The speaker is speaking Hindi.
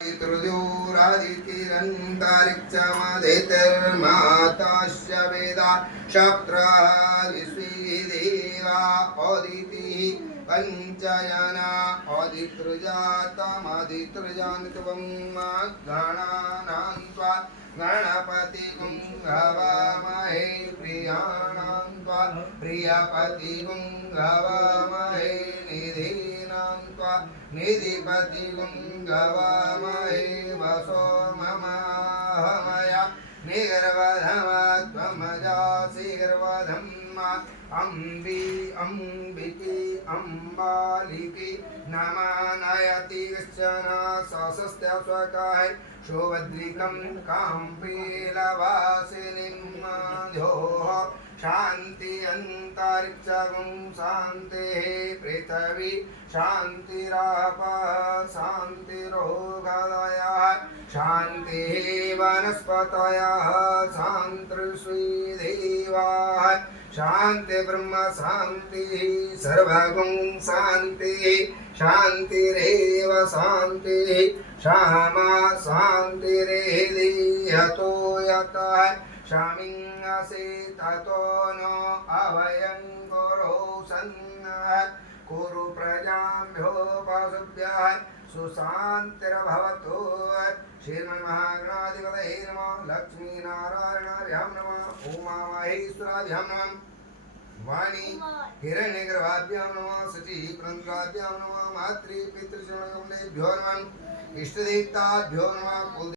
पितृजोरादितिरन्तरिक्षमदितिर्माताश्च वेदा शक्त्रः विश्वेदेवा अदितिः पञ्चयना अदितृजातमदितृजान्त्वं गणानां त्वा गणपतिं हवामहे प्रियाणां त्वा प्रियपतिं हवामहे निधीनां त्वा निधिपतिं हवामहे वसो ममाहमया निगर्वधमत्वमजासि गर्वधम्मा अम्बि अम्बिकी अम्बालिकी नमानयति कश्चन सशस्त्य स्वकाय शोभद्रिकं काम्पीलवासिनीं माध्योः शान्ति अन्तरिक्षं शान्तिः पृथिवी शान्तिरापः शान्तिरोगादयः शान्तिः वनस्पतयः शान्तिर्षीदेवाः शान्ति ब्रह्म शान्तिः सर्वगुं शान्तिः शान्तिरेव शान्तिः क्षमा शान्तिरेधि यतो यतः क्षमिङ्गसि ततो नो अभयं कुरु सन्नः कुरु प्रजाभ्यो पशुभ्यः सुशान्तिर्भवतु श्रीमन्महागणाधिपतये नमः लक्ष्मीनारायणाभ्यां नमः उमामहेश्वराभ्यां नमः वाणी हिरण्यगर्भाभ्यां नमः शचीप्रान्ताभ्यां नमः मातृपितृचरणकमलेभ्यो नमः इष्टदेवताभ्यो नमः